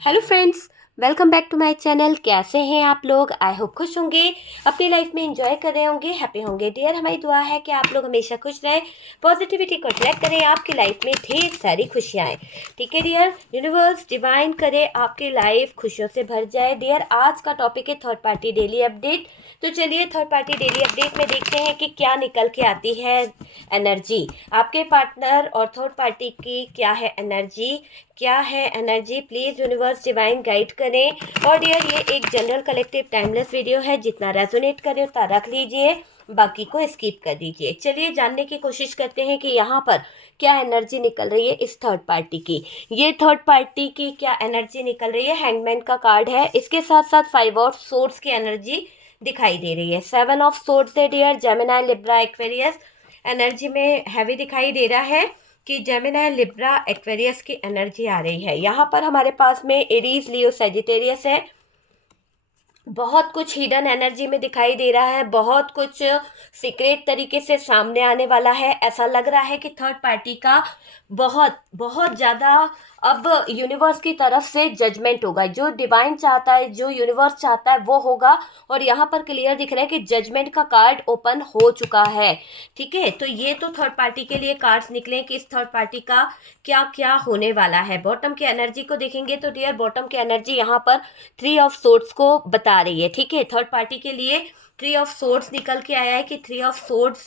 Hello friends, welcome back to my channel. कैसे हैं आप लोग? आई होप खुश होंगे, अपनी लाइफ में एंजॉय कर रहे होंगे, हैप्पी होंगे। डियर, हमारी दुआ है कि आप लोग हमेशा खुश रहें, पॉजिटिविटी को अट्रैक्ट करें, आपकी लाइफ में ढेर सारी खुशियाँ आएँ। ठीक है डियर, यूनिवर्स डिवाइन करे आपकी लाइफ खुशियों से भर जाए। डियर, आज का टॉपिक है थर्ड पार्टी डेली अपडेट। तो चलिए थर्ड पार्टी डेली अपडेट में देखते हैं कि क्या निकल के आती है एनर्जी। आपके पार्टनर और थर्ड पार्टी की क्या है एनर्जी, क्या है energy, please universe divine guide करें। और डियर, ये एक जनरल कलेक्टिव टाइमलेस वीडियो है, जितना रेजोनेट करे उतना रख लीजिए, बाकी को स्किप कर दीजिए। चलिए जानने की कोशिश करते हैं कि यहाँ पर क्या एनर्जी निकल रही है इस थर्ड पार्टी की। ये थर्ड पार्टी की क्या एनर्जी निकल रही है, हैंगमैन का कार्ड है, इसके साथ साथ 5 ऑफ सोर्ड्स की एनर्जी दिखाई दे रही है। 7 ऑफ सोर्ड्स है dear, Gemini Libra Aquarius energy में हैवी दिखाई दे रहा है कि जेमिनी लिब्रा एक्वेरियस की एनर्जी आ रही है। यहाँ पर हमारे पास में एरीज लियो सजिटेरियस है। बहुत कुछ हिडन एनर्जी में दिखाई दे रहा है, बहुत कुछ सीक्रेट तरीके से सामने आने वाला है। ऐसा लग रहा है कि थर्ड पार्टी का बहुत बहुत ज़्यादा अब यूनिवर्स की तरफ से जजमेंट होगा। जो डिवाइन चाहता है, जो यूनिवर्स चाहता है वो होगा। और यहाँ पर क्लियर दिख रहा है कि जजमेंट का कार्ड ओपन हो चुका है। ठीक है, तो ये तो थर्ड पार्टी के लिए कार्ड्स निकले कि इस थर्ड पार्टी का क्या क्या होने वाला है। बॉटम की एनर्जी को देखेंगे तो डियर, बॉटम की एनर्जी यहाँ पर 3 ऑफ सोर्ड्स को बता रही है। ठीक है, थर्ड पार्टी के लिए 3 ऑफ सोर्ड्स निकल के आया है कि 3 ऑफ सोर्ड्स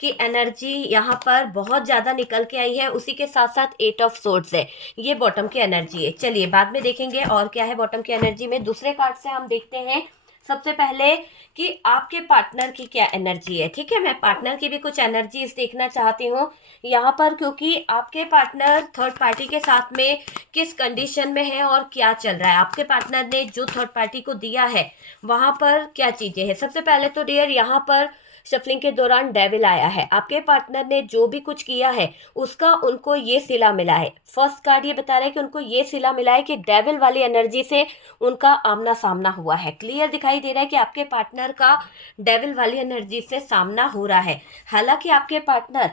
की एनर्जी यहाँ पर बहुत ज़्यादा निकल के आई है। उसी के साथ साथ 8 ऑफ सोर्ड्स है, ये बॉटम की एनर्जी है। चलिए बाद में देखेंगे और क्या है बॉटम की एनर्जी में। दूसरे कार्ड से हम देखते हैं सबसे पहले कि आपके पार्टनर की क्या एनर्जी है। ठीक है, मैं पार्टनर की भी कुछ एनर्जीज देखना चाहती हूँ यहाँ पर, क्योंकि आपके पार्टनर थर्ड पार्टी के साथ में किस कंडीशन में है और क्या चल रहा है। आपके पार्टनर ने जो थर्ड पार्टी को दिया है वहाँ पर क्या चीज़ें हैं। सबसे पहले तो डियर, यहाँ पर शफलिंग के दौरान डेविल आया है। आपके पार्टनर ने जो भी कुछ किया है उसका उनको ये सिला मिला है। फर्स्ट कार्ड ये बता रहा है कि उनको ये सिला मिला है कि डेविल वाली एनर्जी से उनका आमना सामना हुआ है। क्लियर दिखाई दे रहा है कि आपके पार्टनर का डेविल वाली एनर्जी से सामना हो रहा है। हालांकि आपके पार्टनर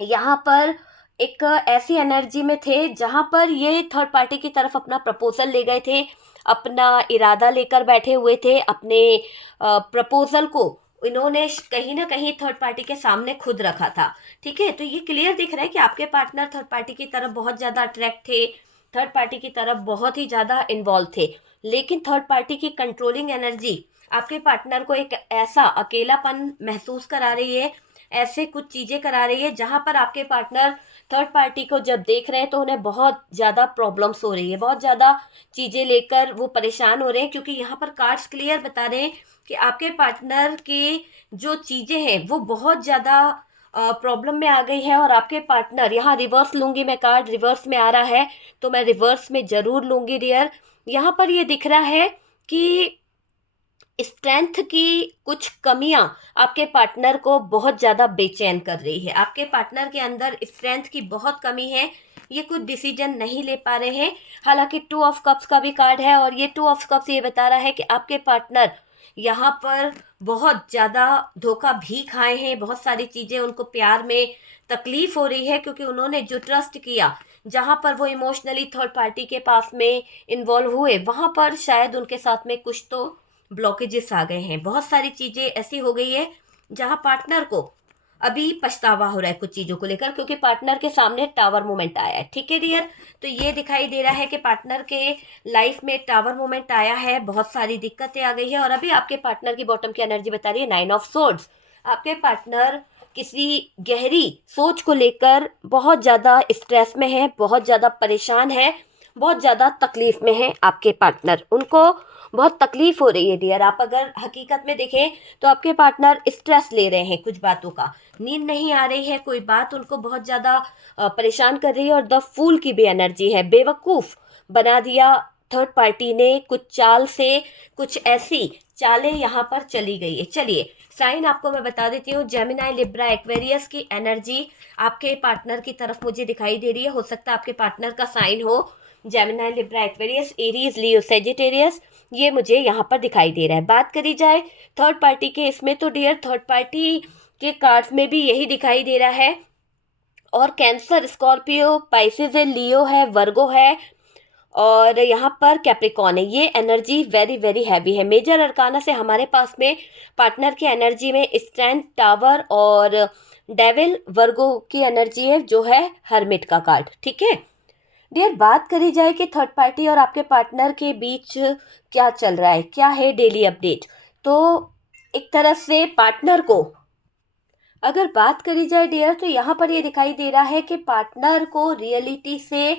यहाँ पर एक ऐसी एनर्जी में थे जहाँ पर ये थर्ड पार्टी की तरफ अपना प्रपोजल ले गए थे, अपना इरादा लेकर बैठे हुए थे। अपने प्रपोजल को इन्होंने कहीं ना कहीं थर्ड पार्टी के सामने खुद रखा था। ठीक है, तो ये क्लियर दिख रहा है कि आपके पार्टनर थर्ड पार्टी की तरफ बहुत ज़्यादा अट्रैक्ट थे, थर्ड पार्टी की तरफ बहुत ही ज़्यादा इन्वॉल्व थे। लेकिन थर्ड पार्टी की कंट्रोलिंग एनर्जी आपके पार्टनर को एक ऐसा अकेलापन महसूस करा रही है, ऐसे कुछ चीज़ें करा रही है जहाँ पर आपके पार्टनर थर्ड पार्टी को जब देख रहे हैं तो उन्हें बहुत ज़्यादा प्रॉब्लम्स हो रही है, बहुत ज़्यादा चीज़ें लेकर वो परेशान हो रहे हैं। क्योंकि यहाँ पर कार्ड्स क्लियर बता रहे हैं कि आपके पार्टनर की जो चीज़ें हैं वो बहुत ज़्यादा प्रॉब्लम में आ गई है। और आपके पार्टनर, यहाँ रिवर्स लूँगी मैं, कार्ड रिवर्स में आ रहा है तो मैं रिवर्स में ज़रूर लूँगी डियर। यहाँ पर ये दिख रहा है कि स्ट्रेंथ की कुछ कमियां आपके पार्टनर को बहुत ज़्यादा बेचैन कर रही है। आपके पार्टनर के अंदर स्ट्रेंथ की बहुत कमी है, ये कुछ डिसीजन नहीं ले पा रहे हैं। हालांकि 2 ऑफ कप्स का भी कार्ड है और ये 2 ऑफ कप्स ये बता रहा है कि आपके पार्टनर यहाँ पर बहुत ज़्यादा धोखा भी खाए हैं। बहुत सारी चीज़ें उनको प्यार में तकलीफ हो रही है, क्योंकि उन्होंने जो ट्रस्ट किया, जहाँ पर वो इमोशनली थर्ड पार्टी के पास में इन्वॉल्व हुए, वहाँ पर शायद उनके साथ में कुछ तो ब्लॉकेजेस आ गए हैं। बहुत सारी चीज़ें ऐसी हो गई है जहाँ पार्टनर को अभी पछतावा हो रहा है कुछ चीज़ों को लेकर, क्योंकि पार्टनर के सामने टावर मोमेंट आया है। ठीक है डियर, तो ये दिखाई दे रहा है कि पार्टनर के लाइफ में टावर मोमेंट आया है, बहुत सारी दिक्कतें आ गई है। और अभी आपके पार्टनर की बॉटम की एनर्जी बता रही है 9 ऑफ सोर्ड्स। आपके पार्टनर किसी गहरी सोच को लेकर बहुत ज़्यादा स्ट्रेस में है, बहुत ज़्यादा परेशान है, बहुत ज़्यादा तकलीफ में है। आपके पार्टनर, उनको बहुत तकलीफ हो रही है डियर। आप अगर हकीकत में देखें तो आपके पार्टनर स्ट्रेस ले रहे हैं कुछ बातों का, नींद नहीं आ रही है, कोई बात उनको बहुत ज़्यादा परेशान कर रही है। और द फूल की भी एनर्जी है, बेवकूफ़ बना दिया थर्ड पार्टी ने कुछ चाल से, कुछ ऐसी चालें यहाँ पर चली गई है। चलिए साइन आपको मैं बता देती हूँ। जेमिनी लिब्रा एक्वेरियस की एनर्जी आपके पार्टनर की तरफ मुझे दिखाई दे रही है। हो सकता है आपके पार्टनर का साइन हो Gemini Libra Aquarius, Aries Leo Sagittarius, ये मुझे यहाँ पर दिखाई दे रहा है। बात करी जाए थर्ड पार्टी के इसमें तो डियर, थर्ड पार्टी के कार्ड्स में भी यही दिखाई दे रहा है। और कैंसर, स्कॉर्पियो, पाइसेस है, लियो है, वर्गो है, और यहाँ पर कैप्रिकॉन है। ये एनर्जी वेरी वेरी हैवी है। मेजर अरकाना से हमारे पास में पार्टनर की एनर्जी में स्ट्रेंथ, टावर और डेविल, वर्गो की एनर्जी है जो है हर्मिट का कार्ड। ठीक है डियर, बात करी जाए कि थर्ड पार्टी और आपके पार्टनर के बीच क्या चल रहा है, क्या है डेली अपडेट, तो एक तरह से पार्टनर को अगर बात करी जाए डियर, तो यहाँ पर ये दिखाई दे रहा है कि पार्टनर को रियलिटी से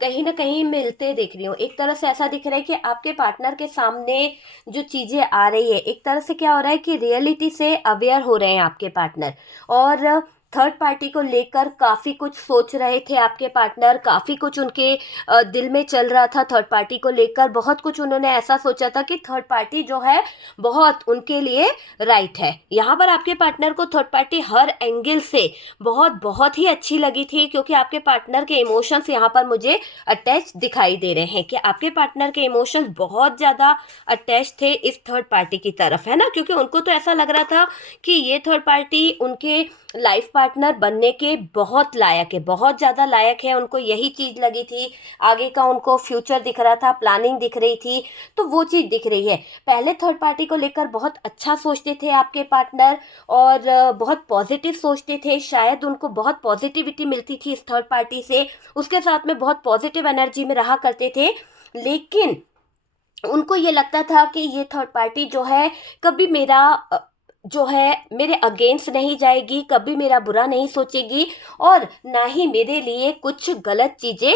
कहीं ना कहीं मिलते दिख रही हूँ। एक तरह से ऐसा दिख रहा है कि आपके पार्टनर के सामने जो चीज़ें आ रही है, एक तरह से क्या हो रहा है कि रियलिटी से अवेयर हो रहे हैं आपके पार्टनर, और थर्ड पार्टी को लेकर काफ़ी कुछ सोच रहे थे आपके पार्टनर, काफ़ी कुछ उनके दिल में चल रहा था थर्ड पार्टी को लेकर। बहुत कुछ उन्होंने ऐसा सोचा था कि थर्ड पार्टी जो है बहुत उनके लिए राइट है। यहाँ पर आपके पार्टनर को थर्ड पार्टी हर एंगल से बहुत ही अच्छी लगी थी, क्योंकि आपके पार्टनर के इमोशंस यहाँ पर मुझे अटैच दिखाई दे रहे हैं कि आपके पार्टनर के इमोशंस बहुत ज़्यादा अटैच थे इस थर्ड पार्टी की तरफ, है ना। क्योंकि उनको तो ऐसा लग रहा था कि ये थर्ड पार्टी उनके लाइफ पार्टनर बनने के बहुत लायक है, बहुत ज़्यादा लायक है। उनको यही चीज़ लगी थी, आगे का उनको फ्यूचर दिख रहा था, प्लानिंग दिख रही थी, तो वो चीज़ दिख रही है। पहले थर्ड पार्टी को लेकर बहुत अच्छा सोचते थे आपके पार्टनर, और बहुत पॉजिटिव सोचते थे। शायद उनको बहुत पॉजिटिविटी मिलती थी इस थर्ड पार्टी से, उसके साथ में बहुत पॉजिटिव एनर्जी में रहा करते थे। लेकिन उनको ये लगता था कि ये थर्ड पार्टी जो है कभी मेरा जो है मेरे अगेंस्ट नहीं जाएगी, कभी मेरा बुरा नहीं सोचेगी, और ना ही मेरे लिए कुछ गलत चीज़ें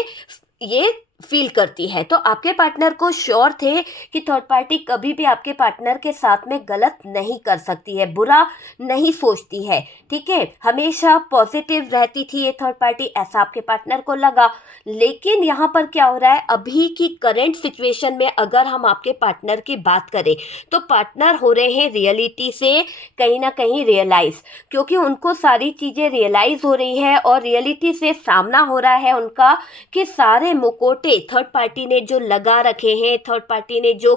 ये फील करती है। तो आपके पार्टनर को श्योर थे कि थर्ड पार्टी कभी भी आपके पार्टनर के साथ में गलत नहीं कर सकती है, बुरा नहीं सोचती है। ठीक है, हमेशा पॉजिटिव रहती थी ये थर्ड पार्टी, ऐसा आपके पार्टनर को लगा। लेकिन यहाँ पर क्या हो रहा है, अभी की करंट सिचुएशन में अगर हम आपके पार्टनर की बात करें, तो पार्टनर हो रहे हैं रियलिटी से कहीं ना कहीं रियलाइज, क्योंकि उनको सारी चीज़ें रियलाइज हो रही है और रियलिटी से सामना हो रहा है उनका कि सारे मुकोटे थर्ड पार्टी ने जो लगा रखे हैं, थर्ड पार्टी ने जो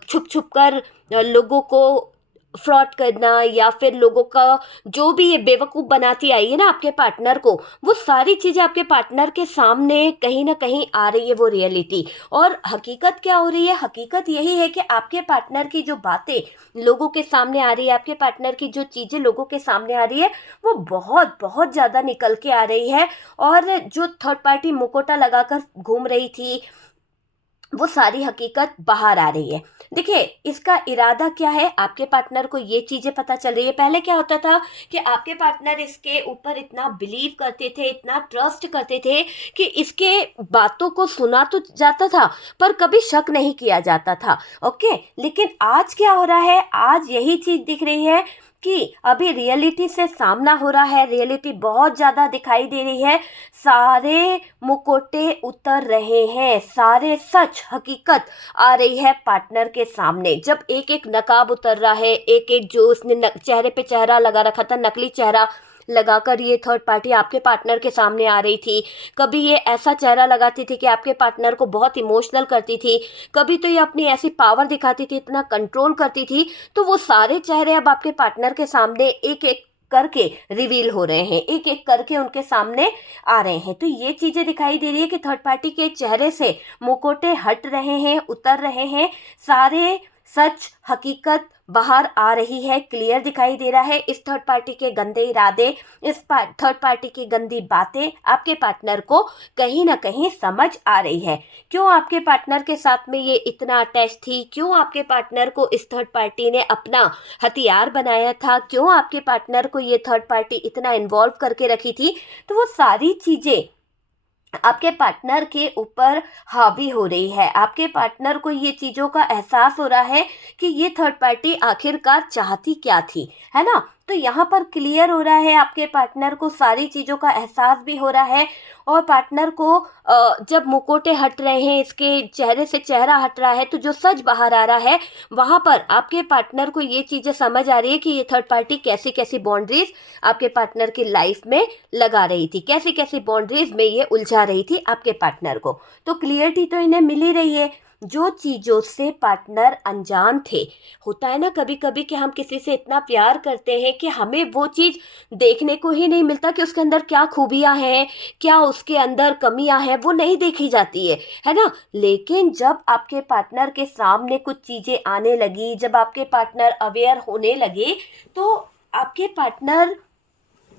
छुप छुप कर लोगों को फ्रॉड करना या फिर लोगों का जो भी ये बेवकूफ़ बनाती आई है ना आपके पार्टनर को, वो सारी चीज़ें आपके पार्टनर के सामने कहीं ना कहीं आ रही है वो रियलिटी। और हकीकत क्या हो रही है, हकीकत यही है कि आपके पार्टनर की जो बातें लोगों के सामने आ रही है, आपके पार्टनर की जो चीज़ें लोगों के सामने आ रही है, वो बहुत ज़्यादा निकल के आ रही है। और जो थर्ड पार्टी मुकोटा लगाकर घूम रही थी, वो सारी हकीकत बाहर आ रही है। देखिए, इसका इरादा क्या है, आपके पार्टनर को ये चीज़ें पता चल रही है। पहले क्या होता था कि आपके पार्टनर इसके ऊपर इतना बिलीव करते थे, इतना ट्रस्ट करते थे कि इसके बातों को सुना तो जाता था पर कभी शक नहीं किया जाता था। ओके, लेकिन आज क्या हो रहा है, आज यही चीज़ दिख रही है कि अभी रियलिटी से सामना हो रहा है, रियलिटी बहुत ज़्यादा दिखाई दे रही है, सारे मुकोटे उतर रहे हैं, सारे सच हकीकत आ रही है पार्टनर के सामने। जब एक एक नकाब उतर रहा है, एक एक जो उसने चेहरे पे चेहरा लगा रखा था, नकली चेहरा लगाकर ये थर्ड पार्टी आपके पार्टनर के सामने आ रही थी। कभी ये ऐसा चेहरा लगाती थी कि आपके पार्टनर को बहुत इमोशनल करती थी, कभी तो ये अपनी ऐसी पावर दिखाती थी, इतना कंट्रोल करती थी। तो वो सारे चेहरे अब आपके पार्टनर के सामने एक एक करके रिवील हो रहे हैं, एक एक करके उनके सामने आ रहे हैं। तो ये चीज़ें दिखाई दे रही है कि थर्ड पार्टी के चेहरे से मुकोटे हट रहे हैं, उतर रहे हैं, सारे सच हकीकत बाहर आ रही है, क्लियर दिखाई दे रहा है। इस थर्ड पार्टी के गंदे इरादे, इस थर्ड पार्टी की गंदी बातें आपके पार्टनर को कहीं ना कहीं समझ आ रही है। क्यों आपके पार्टनर के साथ में ये इतना अटैच थी, क्यों आपके पार्टनर को इस थर्ड पार्टी ने अपना हथियार बनाया था, क्यों आपके पार्टनर को ये थर्ड पार्टी इतना इन्वॉल्व करके रखी थी, तो वो सारी चीज़ें आपके पार्टनर के ऊपर हावी हो रही है। आपके पार्टनर को ये चीज़ों का एहसास हो रहा है कि ये थर्ड पार्टी आखिरकार चाहती क्या थी, है ना। तो यहाँ पर क्लियर हो रहा है, आपके पार्टनर को सारी चीज़ों का एहसास भी हो रहा है। और पार्टनर को जब मुकोटे हट रहे हैं, इसके चेहरे से चेहरा हट रहा है, तो जो सच बाहर आ रहा है, वहाँ पर आपके पार्टनर को ये चीज़ें समझ आ रही है कि ये थर्ड पार्टी कैसी कैसी बाउंड्रीज आपके पार्टनर की लाइफ में लगा रही थी, कैसी कैसी बाउंड्रीज में ये उलझा रही थी आपके पार्टनर को। तो क्लियरिटी तो इन्हें मिल ही रही है। जो चीज़ों से पार्टनर अनजान थे। होता है ना कभी कभी कि हम किसी से इतना प्यार करते हैं कि हमें वो चीज़ देखने को ही नहीं मिलता कि उसके अंदर क्या खूबियाँ हैं, क्या उसके अंदर कमियाँ हैं, वो नहीं देखी जाती है ना। लेकिन जब आपके पार्टनर के सामने कुछ चीज़ें आने लगी, जब आपके पार्टनर अवेयर होने लगे, तो आपके पार्टनर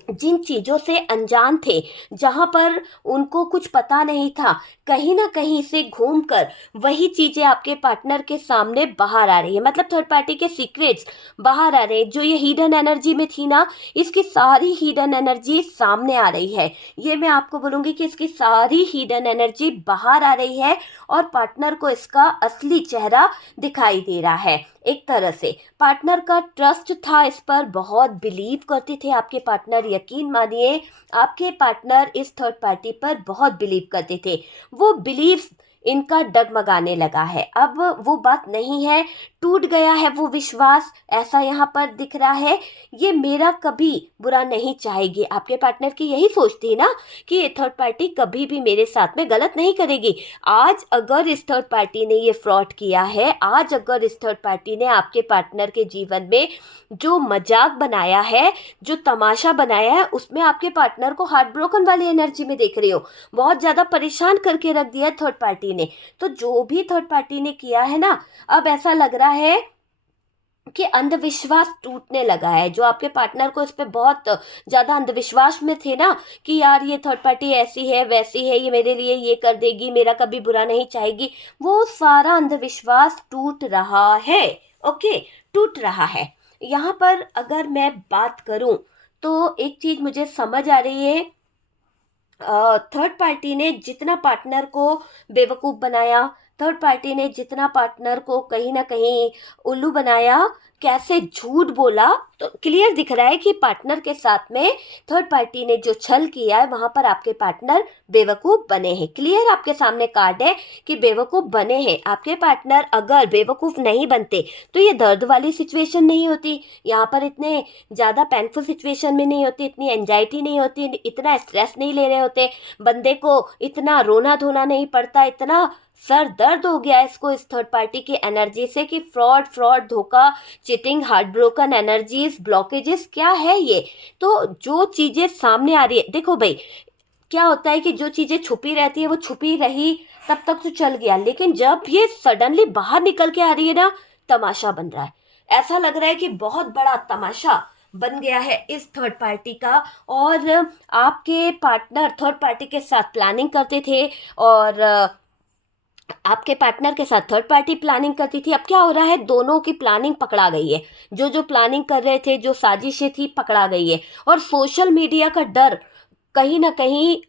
जिन चीज़ों से अनजान थे, जहाँ पर उनको कुछ पता नहीं था, कहीं न कहीं से घूमकर वही चीज़ें आपके पार्टनर के सामने बाहर आ रही है। मतलब थर्ड पार्टी के सीक्रेट्स बाहर आ रहे हैं। जो ये हिडन एनर्जी में थी ना, इसकी सारी हिडन एनर्जी सामने आ रही है। ये मैं आपको बोलूँगी कि इसकी सारी हिडन एनर्जी बाहर आ रही है और पार्टनर को इसका असली चेहरा दिखाई दे रहा है। एक तरह से पार्टनर का ट्रस्ट था इस पर, बहुत बिलीव करते थे आपके पार्टनर। यकीन मानिए, आपके पार्टनर इस थर्ड पार्टी पर बहुत बिलीव करते थे। वो बिलीव इनका डगमगाने लगा है। अब वो बात नहीं है, टूट गया है वो विश्वास, ऐसा यहाँ पर दिख रहा है। ये मेरा कभी बुरा नहीं चाहेगी। आपके पार्टनर की यही सोच थी ना कि ये थर्ड पार्टी कभी भी मेरे साथ में गलत नहीं करेगी। आज अगर इस थर्ड पार्टी ने ये फ्रॉड किया है, आज अगर इस थर्ड पार्टी ने आपके पार्टनर के जीवन में जो मजाक बनाया है, जो तमाशा बनाया है, उसमें आपके पार्टनर को हार्ट ब्रोकन वाली एनर्जी में देख रही हो, बहुत ज़्यादा परेशान करके रख दिया थर्ड पार्टी ने। तो जो भी थर्ड पार्टी ने किया है ना, अब ऐसा लग रहा है कि अंधविश्वास टूटने लगा है। जो आपके पार्टनर को इस पे बहुत ज़्यादा अंधविश्वास में थे ना कि यार ये थर्ड पार्टी ऐसी है वैसी है, ये मेरे लिए ये कर देगी, मेरा कभी बुरा नहीं चाहेगी, वो सारा अंधविश्वास टूट रहा है। ओके, टूट रहा है। यहाँ पर अगर मैं बात करूं तो एक चीज़ मुझे समझ आ रही है। थर्ड पार्टी ने जितना पार्टनर को बेवकूफ़ बनाया, थर्ड पार्टी ने जितना पार्टनर को कहीं ना कहीं उल्लू बनाया, कैसे झूठ बोला, तो क्लियर दिख रहा है कि पार्टनर के साथ में थर्ड पार्टी ने जो छल किया है, वहां पर आपके पार्टनर बेवकूफ़ बने हैं। क्लियर आपके सामने कार्ड है कि बेवकूफ़ बने हैं। आपके पार्टनर अगर बेवकूफ़ नहीं बनते तो ये दर्द वाली सिचुएशन नहीं होती, यहाँ पर इतने ज़्यादा पेनफुल सिचुएशन में नहीं होती, इतनी एंजाइटी नहीं होती, इतना स्ट्रेस नहीं ले रहे होते, बंदे को इतना रोना धोना नहीं पड़ता, इतना सर दर्द हो गया इसको इस थर्ड पार्टी की एनर्जी से कि फ्रॉड फ्रॉड धोखा, cheating, heart broken energies, blockages, क्या है ये। तो जो चीज़ें सामने आ रही है, देखो भाई, क्या होता है कि जो चीज़ें छुपी रहती है वो छुपी रही, तब तक तो चल गया, लेकिन जब ये सडनली बाहर निकल के आ रही है ना, तमाशा बन रहा है। ऐसा लग रहा है कि बहुत बड़ा तमाशा बन गया है इस थर्ड पार्टी का। और आपके पार्टनर थर्ड पार्टी के साथ प्लानिंग करते थे और आपके पार्टनर के साथ थर्ड पार्टी प्लानिंग करती थी। अब क्या हो रहा है, दोनों की प्लानिंग पकड़ा गई है। जो जो प्लानिंग कर रहे थे, जो साजिशें थी, पकड़ा गई है। और सोशल मीडिया का डर कहीं ना कहीं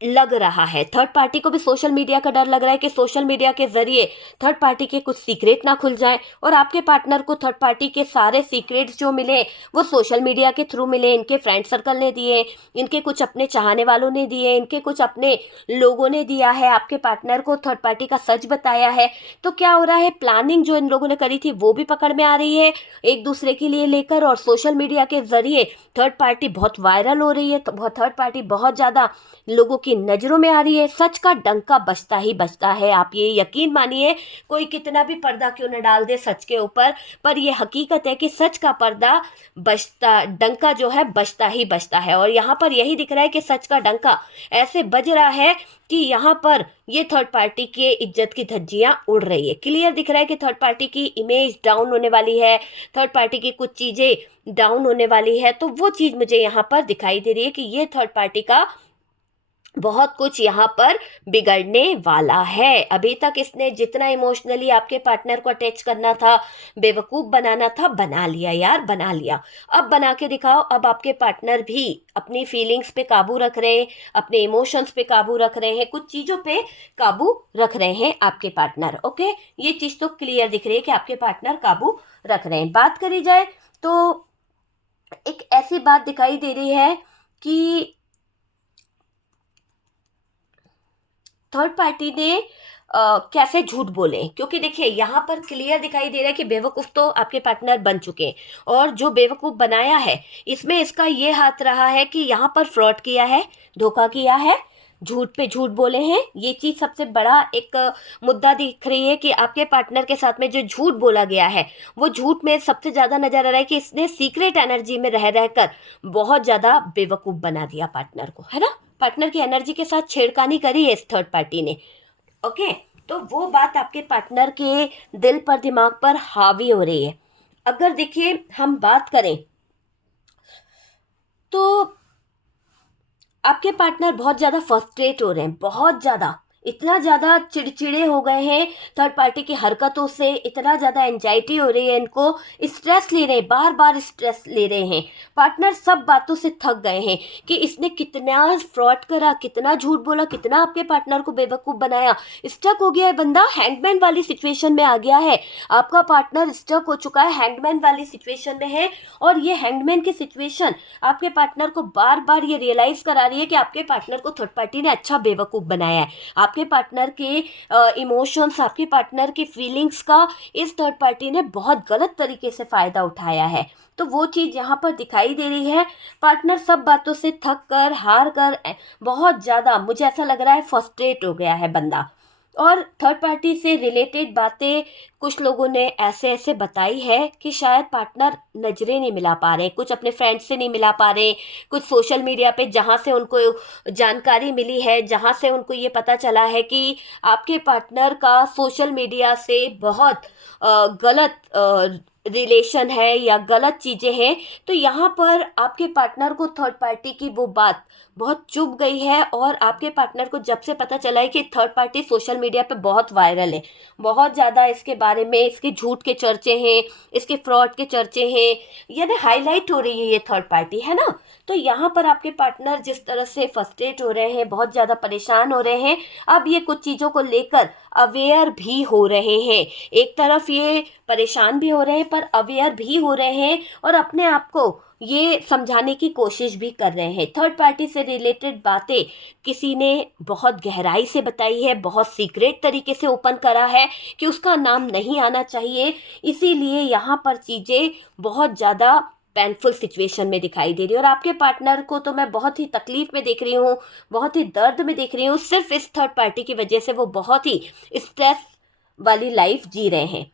लग रहा है, थर्ड पार्टी को भी सोशल मीडिया का डर लग रहा है कि सोशल मीडिया के जरिए थर्ड पार्टी के कुछ सीक्रेट ना खुल जाए। और आपके पार्टनर को थर्ड पार्टी के सारे सीक्रेट्स जो मिले वो सोशल मीडिया के थ्रू मिले, इनके फ्रेंड सर्कल ने दिए, इनके कुछ अपने चाहने वालों ने दिए, इनके कुछ अपने लोगों ने दिया है, आपके पार्टनर को थर्ड पार्टी का सच बताया है। तो क्या हो रहा है, प्लानिंग जो इन लोगों ने करी थी वो भी पकड़ में आ रही है एक दूसरे के लिए लेकर, और सोशल मीडिया के जरिए थर्ड पार्टी बहुत वायरल हो रही है, तो थर्ड पार्टी बहुत ज़्यादा लोगों की नज़रों में आ रही है। सच का डंका बजता ही बजता है, आप ये यकीन मानिए। कोई कितना भी पर्दा क्यों न डाल दे सच के ऊपर, पर ये हकीकत है कि सच का पर्दा बजता, डंका जो है बजता ही बजता है। और यहाँ पर यही दिख रहा है कि सच का डंका ऐसे बज रहा है कि यहाँ पर ये थर्ड पार्टी के इज्जत की धज्जियां उड़ रही है। क्लियर दिख रहा है कि थर्ड पार्टी की इमेज डाउन होने वाली है, थर्ड पार्टी की कुछ चीज़ें डाउन होने वाली है। तो वो चीज़ मुझे यहाँ पर दिखाई दे रही है कि ये थर्ड पार्टी का बहुत कुछ यहाँ पर बिगड़ने वाला है। अभी तक इसने जितना इमोशनली आपके पार्टनर को अटैच करना था, बेवकूफ़ बनाना था, बना लिया यार, बना लिया। अब बना के दिखाओ। अब आपके पार्टनर भी अपनी फीलिंग्स पे काबू रख रहे हैं, अपने इमोशंस पे काबू रख रहे हैं, कुछ चीज़ों पे काबू रख रहे हैं आपके पार्टनर। ओके, ये चीज़ तो क्लियर दिख रही है कि आपके पार्टनर काबू रख रहे हैं। बात करी जाए तो एक ऐसी बात दिखाई दे रही है कि थर्ड पार्टी ने कैसे झूठ बोले, क्योंकि देखिए यहाँ पर क्लियर दिखाई दे रहा है कि बेवकूफ़ तो आपके पार्टनर बन चुके हैं, और जो बेवकूफ़ बनाया है इसमें इसका ये हाथ रहा है कि यहाँ पर फ्रॉड किया है, धोखा किया है, झूठ पे झूठ बोले हैं। ये चीज़ सबसे बड़ा एक मुद्दा दिख रही है कि आपके पार्टनर के साथ में जो झूठ बोला गया है, वो झूठ में सबसे ज़्यादा नज़र आ रहा है कि इसने सीक्रेट एनर्जी में रह रहकर बहुत ज़्यादा बेवकूफ़ बना दिया पार्टनर को, है ना। पार्टनर की एनर्जी के साथ छेड़खानी करी है इस थर्ड पार्टी ने। ओके, तो वो बात आपके पार्टनर के दिल पर, दिमाग पर हावी हो रही है। अगर देखिए हम बात करें तो आपके पार्टनर बहुत ज़्यादा फ्रस्ट्रेट हो रहे हैं, बहुत ज़्यादा, इतना ज़्यादा चिड़चिड़े हो गए हैं थर्ड पार्टी की हरकतों से, इतना ज़्यादा एंजाइटी हो रही है इनको, स्ट्रेस ले रहे हैं, बार बार स्ट्रेस ले रहे हैं। पार्टनर सब बातों से थक गए हैं कि इसने कितना फ्रॉड करा, कितना झूठ बोला, कितना आपके पार्टनर को बेवकूफ़ बनाया। स्टक हो गया है बंदा, हैंगमैन वाली सिचुएशन में आ गया है। आपका पार्टनर स्टक हो चुका है, हैंगमैन वाली सिचुएशन में है। और ये हैंगमैन की सिचुएशन आपके पार्टनर को बार बार ये रियलाइज़ करा रही है कि आपके पार्टनर को थर्ड पार्टी ने अच्छा बेवकूफ़ बनाया है। आपके पार्टनर के इमोशंस, आपके पार्टनर की फीलिंग्स का इस थर्ड पार्टी ने बहुत गलत तरीके से फ़ायदा उठाया है। तो वो चीज़ यहाँ पर दिखाई दे रही है। पार्टनर सब बातों से थक कर, हार कर, बहुत ज़्यादा मुझे ऐसा लग रहा है फ्रस्ट्रेट हो गया है बंदा। और थर्ड पार्टी से रिलेटेड बातें कुछ लोगों ने ऐसे ऐसे बताई है कि शायद पार्टनर नज़रें नहीं मिला पा रहे, कुछ अपने फ्रेंड्स से नहीं मिला पा रहे, कुछ सोशल मीडिया पे जहाँ से उनको जानकारी मिली है, जहाँ से उनको ये पता चला है कि आपके पार्टनर का सोशल मीडिया से बहुत गलत रिलेशन है या गलत चीज़ें हैं। तो यहाँ पर आपके पार्टनर को थर्ड पार्टी की वो बात बहुत चुभ गई है। और आपके पार्टनर को जब से पता चला है कि थर्ड पार्टी सोशल मीडिया पे बहुत वायरल है, बहुत ज़्यादा इसके बारे में, इसके झूठ के चर्चे हैं, इसके फ्रॉड के चर्चे हैं, यानी हाईलाइट हो रही है ये थर्ड पार्टी, है ना। तो यहाँ पर आपके पार्टनर जिस तरह से फ्रस्ट्रेट हो रहे हैं, बहुत ज़्यादा परेशान हो रहे हैं, अब ये कुछ चीज़ों को लेकर अवेयर भी हो रहे हैं। एक तरफ ये परेशान भी हो रहे हैं पर अवेयर भी हो रहे हैं और अपने आप को ये समझाने की कोशिश भी कर रहे हैं। थर्ड पार्टी से रिलेटेड बातें किसी ने बहुत गहराई से बताई है, बहुत सीक्रेट तरीके से ओपन करा है कि उसका नाम नहीं आना चाहिए। इसीलिए यहाँ पर चीज़ें बहुत ज़्यादा पेनफुल सिचुएशन में दिखाई दे रही है। और आपके पार्टनर को तो मैं बहुत ही तकलीफ में देख रही हूँ, बहुत ही दर्द में देख रही हूँ, सिर्फ इस थर्ड पार्टी की वजह से वो बहुत ही स्ट्रेस वाली लाइफ जी रहे हैं।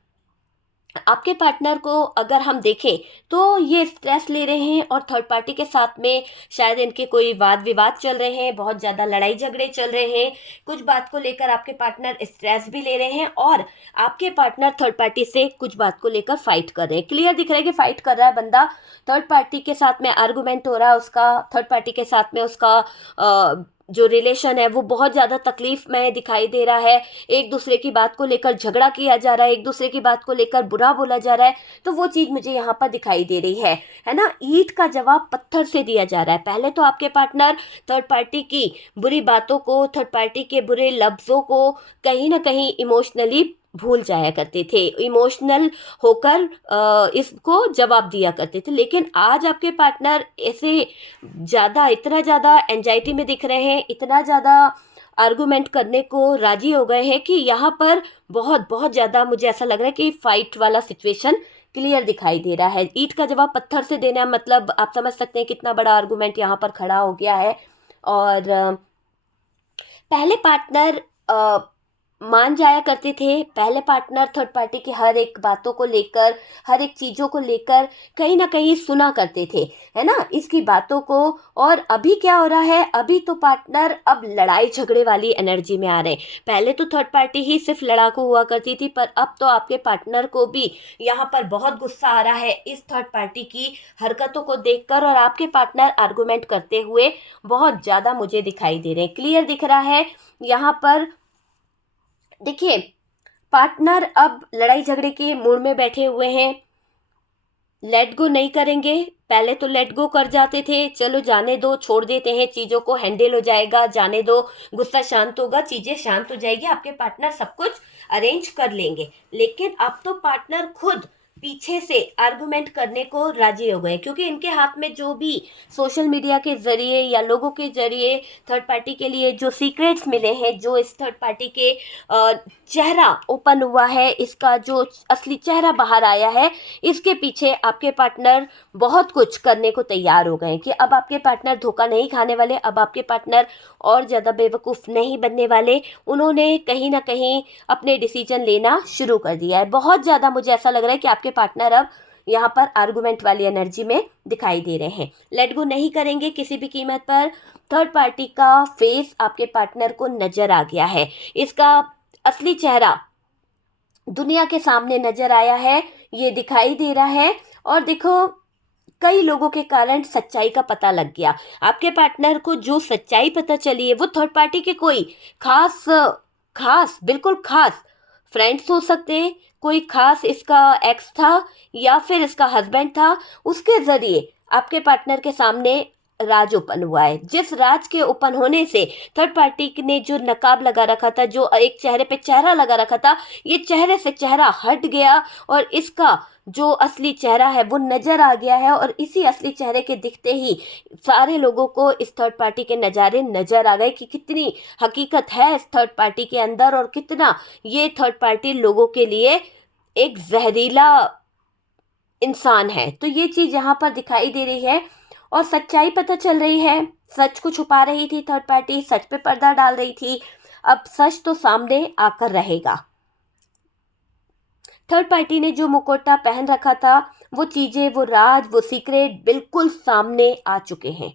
आपके पार्टनर को अगर हम देखें तो ये स्ट्रेस ले रहे हैं और थर्ड पार्टी के साथ में शायद इनके कोई वाद विवाद चल रहे हैं, बहुत ज़्यादा लड़ाई झगड़े चल रहे हैं, कुछ बात को लेकर आपके पार्टनर स्ट्रेस भी ले रहे हैं और आपके पार्टनर थर्ड पार्टी से कुछ बात को लेकर फाइट कर रहे हैं। क्लियर दिख रहा है कि फाइट कर रहा है बंदा, थर्ड पार्टी के साथ में आर्गूमेंट हो रहा है उसका, थर्ड पार्टी के साथ में उसका जो रिलेशन है वो बहुत ज़्यादा तकलीफ में दिखाई दे रहा है। एक दूसरे की बात को लेकर झगड़ा किया जा रहा है, एक दूसरे की बात को लेकर बुरा बोला जा रहा है। तो वो चीज़ मुझे यहाँ पर दिखाई दे रही है ना। ईंट का जवाब पत्थर से दिया जा रहा है। पहले तो आपके पार्टनर थर्ड पार्टी की बुरी बातों को, थर्ड पार्टी के बुरे लफ्ज़ों को कहीं ना कहीं इमोशनली भूल जाया करते थे, इमोशनल होकर इसको जवाब दिया करते थे। लेकिन आज आपके पार्टनर ऐसे ज़्यादा, इतना ज़्यादा एंजाइटी में दिख रहे हैं, इतना ज़्यादा आर्गूमेंट करने को राजी हो गए हैं कि यहाँ पर बहुत बहुत ज़्यादा मुझे ऐसा लग रहा है कि फाइट वाला सिचुएशन क्लियर दिखाई दे रहा है। ईंट का जवाब पत्थर से देना मतलब आप समझ सकते हैं कितना बड़ा आर्गूमेंट यहाँ पर खड़ा हो गया है। और पहले पार्टनर मान जाया करते थे, पहले पार्टनर थर्ड पार्टी की हर एक बातों को लेकर, हर एक चीज़ों को लेकर कहीं ना कहीं सुना करते थे, है ना, इसकी बातों को। और अभी क्या हो रहा है, अभी तो पार्टनर अब लड़ाई झगड़े वाली एनर्जी में आ रहे हैं। पहले तो थर्ड पार्टी ही सिर्फ लड़ाकू हुआ करती थी, पर अब तो आपके पार्टनर को भी यहाँ पर बहुत गुस्सा आ रहा है इस थर्ड पार्टी की हरकतों को देखकर। और आपके पार्टनर आर्गूमेंट करते हुए बहुत ज़्यादा मुझे दिखाई दे रहे हैं। क्लियर दिख रहा है यहाँ पर। देखिए, पार्टनर अब लड़ाई झगड़े के मूड में बैठे हुए हैं, लेट गो नहीं करेंगे। पहले तो लेट गो कर जाते थे, चलो जाने दो, छोड़ देते हैं, चीज़ों को हैंडल हो जाएगा, जाने दो, गुस्सा शांत होगा, चीज़ें शांत हो जाएगी, आपके पार्टनर सब कुछ अरेंज कर लेंगे। लेकिन अब तो पार्टनर खुद पीछे से आर्गुमेंट करने को राजी हो गए, क्योंकि इनके हाथ में जो भी सोशल मीडिया के ज़रिए या लोगों के ज़रिए थर्ड पार्टी के लिए जो सीक्रेट्स मिले हैं, जो इस थर्ड पार्टी के चेहरा ओपन हुआ है, इसका जो असली चेहरा बाहर आया है, इसके पीछे आपके पार्टनर बहुत कुछ करने को तैयार हो गए कि अब आपके पार्टनर धोखा नहीं खाने वाले, अब आपके पार्टनर और ज़्यादा बेवकूफ़ नहीं बनने वाले। उन्होंने कहीं ना कहीं अपने डिसीजन लेना शुरू कर दिया है। बहुत ज़्यादा मुझे ऐसा लग रहा है कि आपके पार्टनर अब यहाँ पर आर्गुमेंट वाली एनर्जी में दिखाई दे रहे हैं। लेट गो नहीं करेंगे किसी भी कीमत पर। थर्ड पार्टी का फेस आपके पार्टनर को नज़र आ गया है, इसका असली चेहरा दुनिया के सामने नज़र आया है, ये दिखाई दे रहा है। और देखो, कई लोगों के कारण सच्चाई का पता लग गया। आपके पार्टनर को जो सच्चाई पता चली है, वो थर्ड पार्टी के कोई खास खास बिल्कुल खास फ्रेंड्स हो सकते हैं, कोई खास इसका एक्स था या फिर इसका हस्बैंड था, उसके ज़रिए आपके पार्टनर के सामने राज ओपन हुआ है। जिस राज के ओपन होने से थर्ड पार्टी ने जो नकाब लगा रखा था, जो एक चेहरे पे चेहरा लगा रखा था, ये चेहरे से चेहरा हट गया और इसका जो असली चेहरा है वो नज़र आ गया है। और इसी असली चेहरे के दिखते ही सारे लोगों को इस थर्ड पार्टी के नज़ारे नज़र आ गए कि कितनी हकीकत है इस थर्ड पार्टी के अंदर और कितना ये थर्ड पार्टी लोगों के लिए एक जहरीला इंसान है। तो ये चीज़ यहाँ पर दिखाई दे रही है और सच्चाई पता चल रही है। सच को छुपा रही थी थर्ड पार्टी, सच पे पर्दा डाल रही थी, अब सच तो सामने आकर रहेगा। थर्ड पार्टी ने जो मुखौटा पहन रखा था, वो चीज़ें, वो राज, वो सीक्रेट बिल्कुल सामने आ चुके हैं।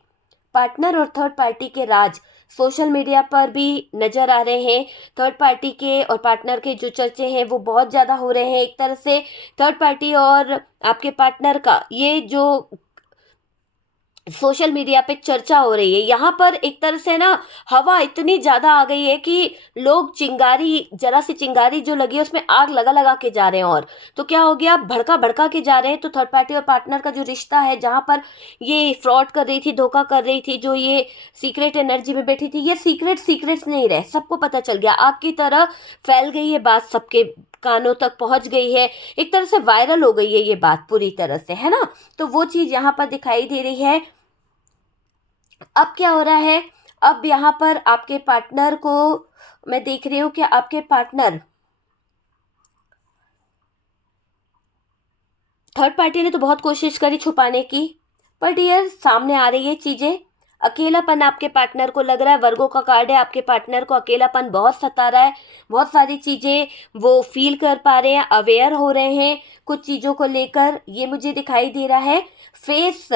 पार्टनर और थर्ड पार्टी के राज सोशल मीडिया पर भी नज़र आ रहे हैं। थर्ड पार्टी के और पार्टनर के जो चर्चे हैं वो बहुत ज़्यादा हो रहे हैं। एक तरह से थर्ड पार्टी और आपके पार्टनर का ये जो सोशल मीडिया पे चर्चा हो रही है, यहाँ पर एक तरह से ना हवा इतनी ज़्यादा आ गई है कि लोग चिंगारी, जरा सी चिंगारी जो लगी है उसमें आग लगा लगा के जा रहे हैं। और तो क्या हो गया, भड़का भड़का के जा रहे हैं। तो थर्ड पार्टी और पार्टनर का जो रिश्ता है, जहाँ पर ये फ्रॉड कर रही थी, धोखा कर रही थी, जो ये सीक्रेट एनर्जी में बैठी थी, ये सीक्रेट्स नहीं रहे, सबको पता चल गया। आग की तरह फैल गई ये बात, सबके कानों तक पहुंच गई है, एक तरह से वायरल हो गई है ये बात पूरी तरह से, है ना। तो वो चीज़ यहाँ पर दिखाई दे रही है। अब क्या हो रहा है, अब यहाँ पर आपके पार्टनर को मैं देख रही हूँ कि आपके पार्टनर, थर्ड पार्टी ने तो बहुत कोशिश करी छुपाने की, पर डियर सामने आ रही है चीज़ें। अकेलापन आपके पार्टनर को लग रहा है, वर्गों का कार्ड है, आपके पार्टनर को अकेलापन बहुत सता रहा है। बहुत सारी चीज़ें वो फील कर पा रहे हैं, अवेयर हो रहे हैं कुछ चीज़ों को लेकर, ये मुझे दिखाई दे रहा है। फेस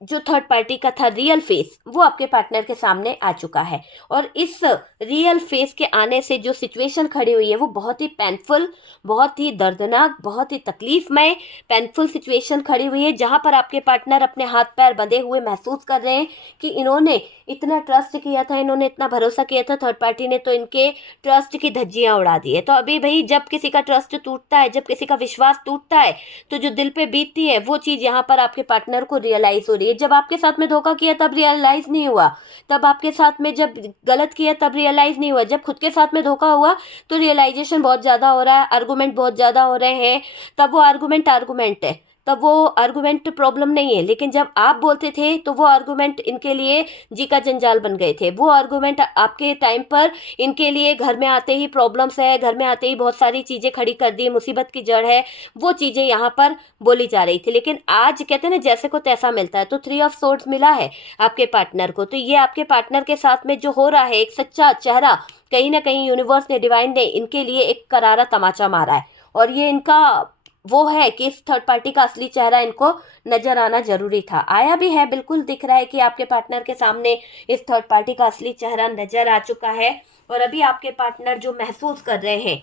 जो थर्ड पार्टी का था, रियल फेस, वो आपके पार्टनर के सामने आ चुका है। और इस रियल फेस के आने से जो सिचुएशन खड़ी हुई है वो बहुत ही पेनफुल, बहुत ही दर्दनाक, बहुत ही तकलीफमय पेनफुल सिचुएशन खड़ी हुई है, जहां पर आपके पार्टनर अपने हाथ पैर बंधे हुए महसूस कर रहे हैं कि इन्होंने इतना ट्रस्ट किया था, इन्होंने इतना भरोसा किया था, थर्ड पार्टी ने तो इनके ट्रस्ट की धज्जियां उड़ा दी है। तो अभी भाई, जब किसी का ट्रस्ट टूटता है, जब किसी का विश्वास टूटता है, तो जो दिल पे बीतती है वो चीज़ यहाँ पर आपके पार्टनर को रियलाइज हो रही है। जब आपके साथ में धोखा किया तब रियलाइज नहीं हुआ, तब आपके साथ में जब गलत किया तब रियलाइज नहीं हुआ, जब खुद के साथ में धोखा हुआ तो रियलाइजेशन बहुत ज़्यादा हो रहा है, आर्गूमेंट बहुत ज़्यादा हो रहे हैं। तब वो आर्गूमेंट है, तब वो आर्गूमेंट प्रॉब्लम नहीं है, लेकिन जब आप बोलते थे तो वो आर्गूमेंट इनके लिए जी का जंजाल बन गए थे। वो आर्गूमेंट आपके टाइम पर इनके लिए घर में आते ही प्रॉब्लम्स है, घर में आते ही बहुत सारी चीज़ें खड़ी कर दी, मुसीबत की जड़ है, वो चीज़ें यहाँ पर बोली जा रही थी। लेकिन आज कहते हैं ना, जैसे को तैसा मिलता है, तो 3 ऑफ सोर्ड्स मिला है आपके पार्टनर को। तो ये आपके पार्टनर के साथ में जो हो रहा है, एक सच्चा चेहरा, कहीं ना कहीं यूनिवर्स ने, डिवाइन ने इनके लिए एक करारा तमाचा मारा है। और ये इनका वो है कि इस थर्ड पार्टी का असली चेहरा इनको नजर आना जरूरी था, आया भी है, बिल्कुल दिख रहा है कि आपके पार्टनर के सामने इस थर्ड पार्टी का असली चेहरा नजर आ चुका है। और अभी आपके पार्टनर जो महसूस कर रहे हैं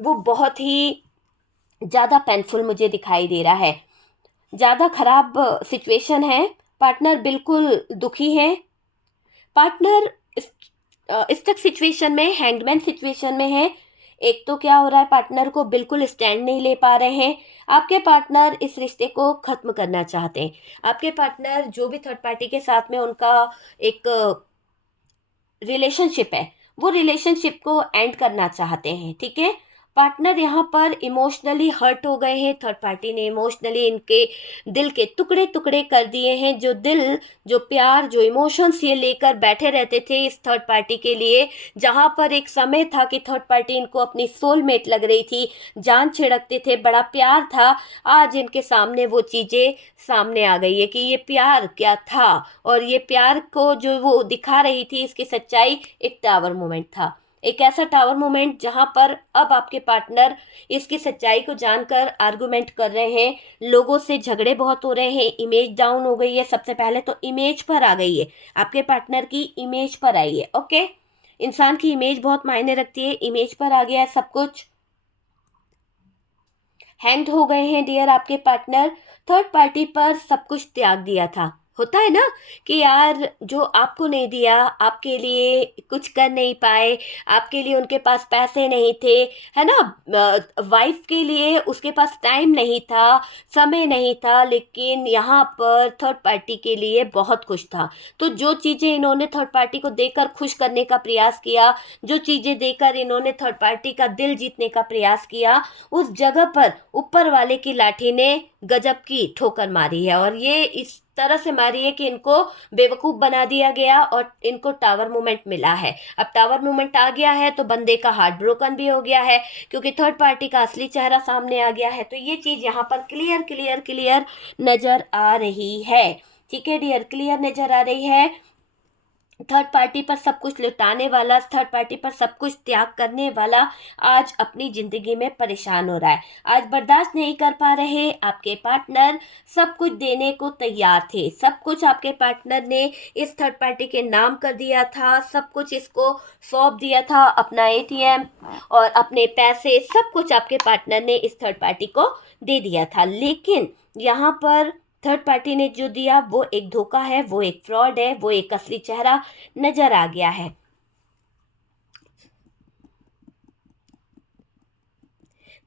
वो बहुत ही ज़्यादा पेनफुल मुझे दिखाई दे रहा है, ज़्यादा खराब सिचुएशन है। पार्टनर बिल्कुल दुखी है। पार्टनर इस तक सिचुएशन में, हैंगमैन सिचुएशन में है। एक तो क्या हो रहा है, पार्टनर को बिल्कुल स्टैंड नहीं ले पा रहे हैं। आपके पार्टनर इस रिश्ते को ख़त्म करना चाहते हैं। आपके पार्टनर जो भी थर्ड पार्टी के साथ में उनका एक रिलेशनशिप है, वो रिलेशनशिप को एंड करना चाहते हैं, ठीक है। पार्टनर यहाँ पर इमोशनली हर्ट हो गए हैं। थर्ड पार्टी ने इमोशनली इनके दिल के टुकड़े टुकड़े कर दिए हैं। जो दिल, जो प्यार, जो इमोशंस ये लेकर बैठे रहते थे इस थर्ड पार्टी के लिए, जहाँ पर एक समय था कि थर्ड पार्टी इनको अपनी सोलमेट लग रही थी, जान छिड़कते थे, बड़ा प्यार था, आज इनके सामने वो चीज़ें सामने आ गई है कि ये प्यार क्या था। और ये प्यार को जो वो दिखा रही थी, इसकी सच्चाई एक टावर मोमेंट था। एक ऐसा टावर मोमेंट जहां पर अब आपके पार्टनर इसकी सच्चाई को जानकर आर्गुमेंट कर रहे हैं, लोगों से झगड़े बहुत हो रहे हैं, इमेज डाउन हो गई है। सबसे पहले तो इमेज पर आ गई है, आपके पार्टनर की इमेज पर आई है। ओके, इंसान की इमेज बहुत मायने रखती है, इमेज पर आ गया है सब कुछ। हैंग हो गए हैं डियर आपके पार्टनर। थर्ड पार्टी पर सब कुछ त्याग दिया था। होता है ना कि यार जो आपको नहीं दिया, आपके लिए कुछ कर नहीं पाए, आपके लिए उनके पास पैसे नहीं थे, है ना, वाइफ के लिए उसके पास टाइम नहीं था, समय नहीं था, लेकिन यहाँ पर थर्ड पार्टी के लिए बहुत कुछ था। तो जो चीज़ें इन्होंने थर्ड पार्टी को देकर खुश करने का प्रयास किया, जो चीज़ें देकर इन्होंने थर्ड पार्टी का दिल जीतने का प्रयास किया, उस जगह पर ऊपर वाले की लाठी ने गजब की ठोकर मारी है। और ये इस तरह से मारी है कि इनको बेवकूफ़ बना दिया गया और इनको टावर मूवमेंट मिला है। अब टावर मूवमेंट आ गया है तो बंदे का हार्ट ब्रोकन भी हो गया है, क्योंकि थर्ड पार्टी का असली चेहरा सामने आ गया है। तो ये चीज़ यहाँ पर क्लियर क्लियर क्लियर नज़र आ रही है। ठीक है डियर, क्लियर नज़र आ रही है। थर्ड पार्टी पर सब कुछ लुटाने वाला, थर्ड पार्टी पर सब कुछ त्याग करने वाला आज अपनी ज़िंदगी में परेशान हो रहा है। आज बर्दाश्त नहीं कर पा रहे आपके पार्टनर, सब कुछ देने को तैयार थे, सब कुछ आपके पार्टनर ने इस थर्ड पार्टी के नाम कर दिया था, सब कुछ इसको सौंप दिया था, अपना एटीएम और अपने पैसे, सब कुछ आपके पार्टनर ने इस थर्ड पार्टी को दे दिया था। लेकिन यहाँ पर थर्ड पार्टी ने जो दिया वो एक धोखा है, वो एक फ्रॉड है, वो एक असली चेहरा नजर आ गया है।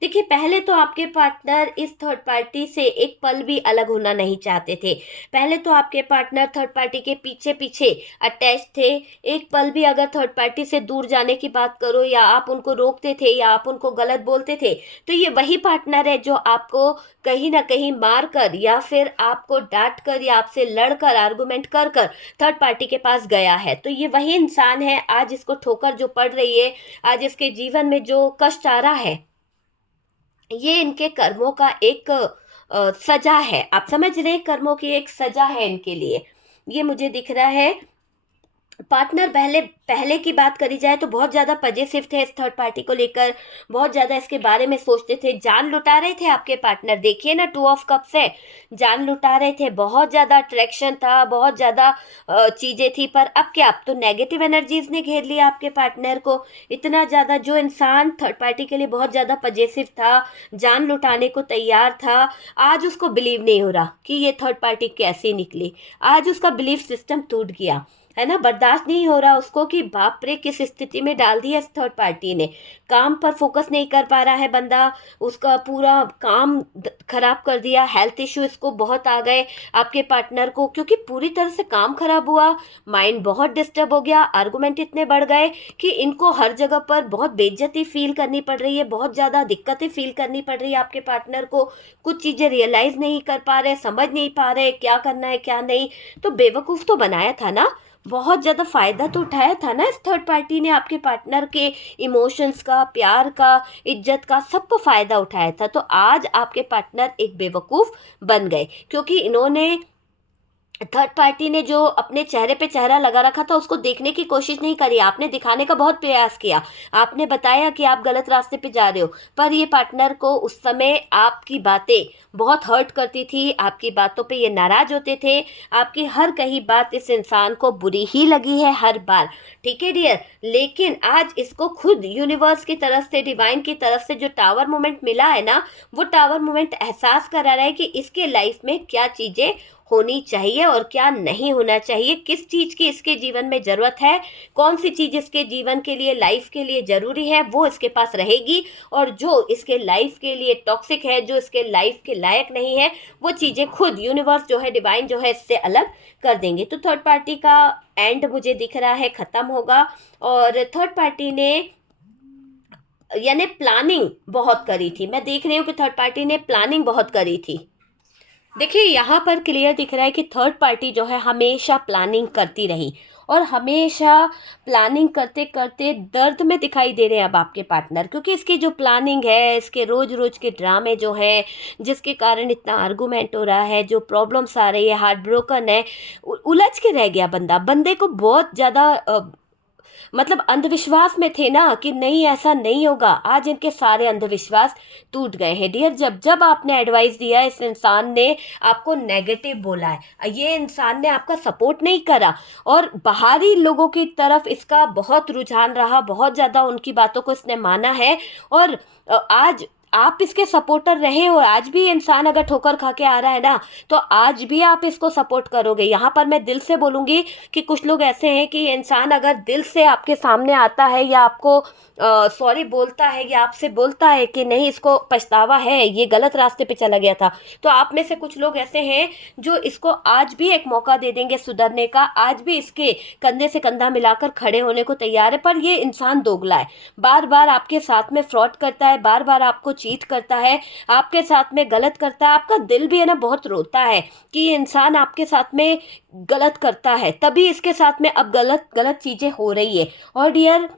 देखिए, पहले तो आपके पार्टनर इस थर्ड पार्टी से एक पल भी अलग होना नहीं चाहते थे। पहले तो आपके पार्टनर थर्ड पार्टी के पीछे पीछे अटैच थे। एक पल भी अगर थर्ड पार्टी से दूर जाने की बात करो, या आप उनको रोकते थे, या आप उनको गलत बोलते थे, तो ये वही पार्टनर है जो आपको कहीं ना कहीं मार कर, या फिर आपको डांट कर, या आपसे लड़कर, आर्गुमेंट कर कर थर्ड पार्टी के पास गया है। तो ये वही इंसान है। आज इसको ठोकर जो पड़ रही है, आज इसके जीवन में जो कष्ट आ रहा है, ये इनके कर्मों का एक सजा है। आप समझ रहे हैं, कर्मों की एक सजा है इनके लिए, ये मुझे दिख रहा है। पार्टनर पहले पहले की बात करी जाए तो बहुत ज़्यादा पजेसिव थे इस थर्ड पार्टी को लेकर, बहुत ज़्यादा इसके बारे में सोचते थे, जान लुटा रहे थे आपके पार्टनर। देखिए ना, 2 ऑफ कप्स है, जान लुटा रहे थे, बहुत ज़्यादा अट्रैक्शन था, बहुत ज़्यादा चीज़ें थी। पर अब क्या, अब तो नेगेटिव एनर्जीज ने घेर लिया आपके पार्टनर को इतना ज़्यादा। जो इंसान थर्ड पार्टी के लिए बहुत ज़्यादा पजेसिव था, जान लुटाने को तैयार था, आज उसको बिलीव नहीं हो रहा कि ये थर्ड पार्टी कैसे निकली। आज उसका बिलीफ सिस्टम टूट गया, है ना। बर्दाश्त नहीं हो रहा उसको कि बाप रे किस स्थिति में डाल दिया इस थर्ड पार्टी ने। काम पर फोकस नहीं कर पा रहा है बंदा, उसका पूरा काम खराब कर दिया। हेल्थ इश्यू इसको बहुत आ गए आपके पार्टनर को, क्योंकि पूरी तरह से काम खराब हुआ, माइंड बहुत डिस्टर्ब हो गया, आर्गुमेंट इतने बढ़ गए कि इनको हर जगह पर बहुत बेइज्जती फील करनी पड़ रही है, बहुत ज़्यादा दिक्कतें फील करनी पड़ रही है आपके पार्टनर को। कुछ चीज़ें रियलाइज़ नहीं कर पा रहे, समझ नहीं पा रहे क्या करना है क्या नहीं। तो बेवकूफ़ तो बनाया था ना, बहुत ज़्यादा फ़ायदा तो उठाया था ना इस थर्ड पार्टी ने आपके पार्टनर के इमोशंस का, प्यार का, इज्जत का, सबको फ़ायदा उठाया था। तो आज आपके पार्टनर एक बेवकूफ़ बन गए, क्योंकि इन्होंने, थर्ड पार्टी ने जो अपने चेहरे पे चेहरा लगा रखा था उसको देखने की कोशिश नहीं करी। आपने दिखाने का बहुत प्रयास किया, आपने बताया कि आप गलत रास्ते पे जा रहे हो, पर ये पार्टनर को उस समय आपकी बातें बहुत हर्ट करती थी, आपकी बातों पे ये नाराज़ होते थे। आपकी हर कही बात इस इंसान को बुरी ही लगी है हर बार, ठीक है डियर। लेकिन आज इसको खुद यूनिवर्स की तरफ से, डिवाइन की तरफ से जो टावर मोमेंट मिला है ना, वो टावर मोमेंट एहसास करा रहा है कि इसके लाइफ में क्या चीज़ें होनी चाहिए और क्या नहीं होना चाहिए, किस चीज़ की इसके जीवन में ज़रूरत है, कौन सी चीज़ इसके जीवन के लिए, लाइफ के लिए ज़रूरी है, वो इसके पास रहेगी। और जो इसके लाइफ के लिए टॉक्सिक है, जो इसके लाइफ के लायक नहीं है, वो चीज़ें खुद यूनिवर्स जो है, डिवाइन जो है, इससे अलग कर देंगे। तो थर्ड पार्टी का एंड मुझे दिख रहा है ख़त्म होगा। और थर्ड पार्टी ने यानी प्लानिंग बहुत करी थी। मैं देख रही हूँ कि थर्ड पार्टी ने प्लानिंग बहुत करी थी। देखिए यहाँ पर क्लियर दिख रहा है कि थर्ड पार्टी जो है हमेशा प्लानिंग करती रही, और हमेशा प्लानिंग करते करते दर्द में दिखाई दे रहे हैं अब आपके पार्टनर, क्योंकि इसकी जो प्लानिंग है, इसके रोज रोज के ड्रामे जो हैं, जिसके कारण इतना आर्गूमेंट हो रहा है, जो प्रॉब्लम्स आ रही है, हार्ट ब्रोकन है, उलझ के रह गया बंदे को बहुत ज़्यादा मतलब अंधविश्वास में थे ना कि नहीं ऐसा नहीं होगा। आज इनके सारे अंधविश्वास टूट गए हैं डियर। जब जब आपने एडवाइस दिया, इस इंसान ने आपको नेगेटिव बोला है, ये इंसान ने आपका सपोर्ट नहीं करा, और बाहरी लोगों की तरफ इसका बहुत रुझान रहा, बहुत ज़्यादा उनकी बातों को इसने माना है, और आज आप इसके सपोर्टर रहे हो। आज भी इंसान अगर ठोकर खा के आ रहा है ना, तो आज भी आप इसको सपोर्ट करोगे। यहाँ पर मैं दिल से बोलूँगी कि कुछ लोग ऐसे हैं कि इंसान अगर दिल से आपके सामने आता है या आपको सॉरी बोलता है या आपसे बोलता है कि नहीं इसको पछतावा है, ये गलत रास्ते पे चला गया था, तो आप में से कुछ लोग ऐसे हैं जो इसको आज भी एक मौका दे देंगे सुधरने का, आज भी इसके कंधे से कंधा मिलाकर खड़े होने को तैयार है। पर ये इंसान दोगला है, बार बार आपके साथ में फ्रॉड करता है, बार बार आपको चीट करता है, आपके साथ में गलत करता है। आपका दिल भी है ना बहुत रोता है कि ये इंसान आपके साथ में गलत करता है, तभी इसके साथ में अब गलत गलत चीज़ें हो रही है। और डियर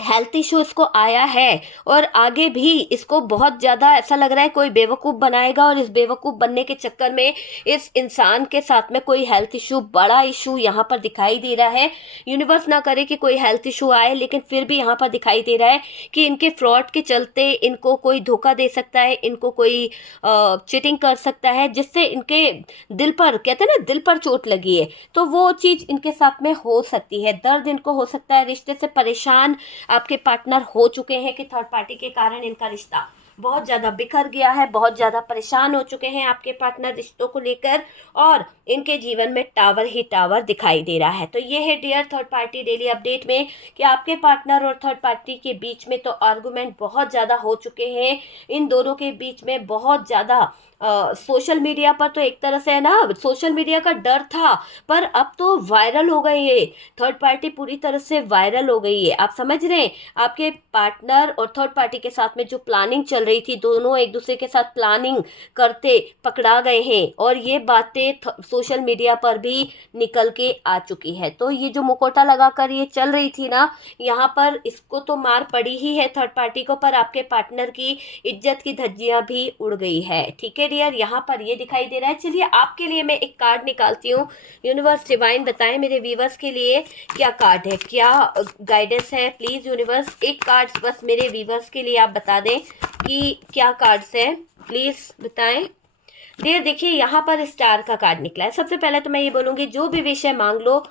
हेल्थ इशू इसको आया है, और आगे भी इसको बहुत ज़्यादा ऐसा लग रहा है कोई बेवकूफ़ बनाएगा, और इस बेवकूफ़ बनने के चक्कर में इस इंसान के साथ में कोई हेल्थ इशू, बड़ा इशू यहाँ पर दिखाई दे रहा है। यूनिवर्स ना करे कि कोई हेल्थ इशू आए, लेकिन फिर भी यहाँ पर दिखाई दे रहा है कि इनके फ्रॉड के चलते इनको कोई धोखा दे सकता है, इनको कोई चीटिंग कर सकता है, जिससे इनके दिल पर, कहते हैं ना दिल पर चोट लगी है, तो वो चीज़ इनके साथ में हो सकती है। दर्द इनको हो सकता है, रिश्ते से परेशान आपके पार्टनर हो चुके हैं कि थर्ड पार्टी के कारण इनका रिश्ता बहुत ज़्यादा बिखर गया है, बहुत ज़्यादा परेशान हो चुके हैं आपके पार्टनर रिश्तों को लेकर, और इनके जीवन में टावर ही टावर दिखाई दे रहा है। तो ये है dear third party daily update में कि आपके पार्टनर और थर्ड पार्टी के बीच में तो आर्गुमेंट बहुत ज़्यादा हो चुके हैं, इन दोनों के बीच में बहुत ज़्यादा सोशल मीडिया पर तो एक तरह से है ना, सोशल मीडिया का डर था, पर अब तो वायरल हो गई है, थर्ड पार्टी पूरी तरह से वायरल हो गई है। आप समझ रहे हैं, आपके पार्टनर और थर्ड पार्टी के साथ में जो प्लानिंग चल रही थी, दोनों एक दूसरे के साथ प्लानिंग करते पकड़ा गए हैं, और ये बातें सोशल मीडिया पर भी निकल के आ चुकी है। तो ये जो मुखौटा लगाकर ये चल रही थी ना, यहाँ पर इसको तो मार पड़ी ही है थर्ड पार्टी को, पर आपके पार्टनर की इज्जत की धज्जियां भी उड़ गई है। ठीक है डियर, यहाँ पर ये दिखाई दे रहा है। चलिए आपके लिए मैं एक कार्ड निकालती हूँ। यूनिवर्स डिवाइन बताएं मेरे व्यूवर्स के लिए क्या कार्ड है, क्या गाइडेंस है। प्लीज़ यूनिवर्स एक कार्ड बस मेरे व्यूवर्स के लिए आप बता दें कि क्या कार्ड्स हैं, प्लीज़ बताएं डियर। देखिए यहाँ पर स्टार का कार्ड निकला है। सबसे पहले तो मैं ये बोलूँगी जो भी विषय मांग लो,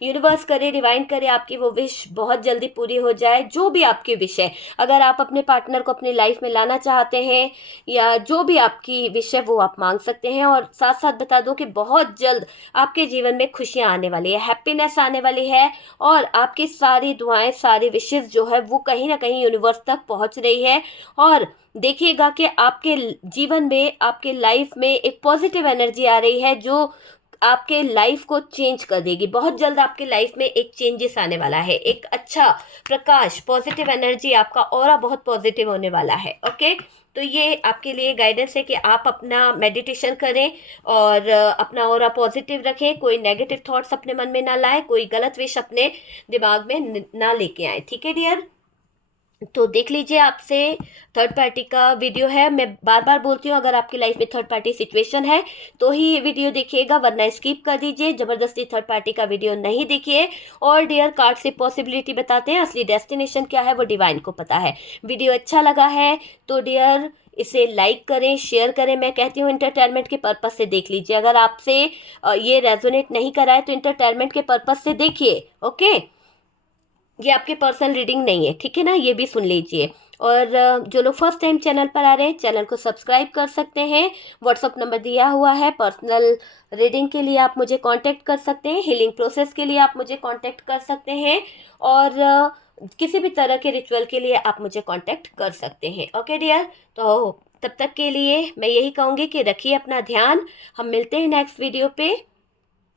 यूनिवर्स करे, डिवाइन करे, आपकी वो विश बहुत जल्दी पूरी हो जाए। जो भी आपके विश है, अगर आप अपने पार्टनर को अपनी लाइफ में लाना चाहते हैं, या जो भी आपकी विश है वो आप मांग सकते हैं। और साथ साथ बता दो कि बहुत जल्द आपके जीवन में खुशियां आने वाली है, हैप्पीनेस आने वाली है, और आपकी सारी दुआएं, सारी विशेस जो है वो कहीं ना कहीं यूनिवर्स तक पहुंच रही है। और देखिएगा कि आपके जीवन में, आपके लाइफ में एक पॉजिटिव एनर्जी आ रही है जो आपके लाइफ को चेंज कर देगी। बहुत जल्द आपके लाइफ में एक चेंजेस आने वाला है, एक अच्छा प्रकाश, पॉजिटिव एनर्जी, आपका ऑरा बहुत पॉजिटिव होने वाला है। ओके, तो ये आपके लिए गाइडेंस है कि आप अपना मेडिटेशन करें और अपना ऑरा पॉजिटिव रखें, कोई नेगेटिव थॉट्स अपने मन में ना लाएं, कोई गलत विश अपने दिमाग में ना लेके आए। ठीक है डियर, तो देख लीजिए आपसे थर्ड पार्टी का वीडियो है। मैं बार बार बोलती हूँ, अगर आपकी लाइफ में थर्ड पार्टी सिचुएशन है तो ही ये वीडियो देखिएगा, वरना स्किप कर दीजिए। ज़बरदस्ती थर्ड पार्टी का वीडियो नहीं देखिए। और डियर कार्ड से पॉसिबिलिटी बताते हैं, असली डेस्टिनेशन क्या है वो डिवाइन को पता है। वीडियो अच्छा लगा है तो डियर इसे लाइक करें, शेयर करें। मैं कहती हूँ एंटरटेनमेंट के पर्पज़ से देख लीजिए। अगर आपसे ये रेजोनेट नहीं करा है तो एंटरटेनमेंट के पर्पज़ से देखिए। ओके, ये आपके पर्सनल रीडिंग नहीं है, ठीक है ना, ये भी सुन लीजिए। और जो लोग फर्स्ट टाइम चैनल पर आ रहे हैं, चैनल को सब्सक्राइब कर सकते हैं। व्हाट्सअप नंबर दिया हुआ है। पर्सनल रीडिंग के लिए आप मुझे कांटेक्ट कर सकते हैं, हीलिंग प्रोसेस के लिए आप मुझे कांटेक्ट कर सकते हैं, और किसी भी तरह के रिचुअल के लिए आप मुझे कांटेक्ट कर सकते हैं। ओके डियर, तो तब तक के लिए मैं यही कहूँगी कि रखिए अपना ध्यान। हम मिलते हैं नेक्स्ट वीडियो पे।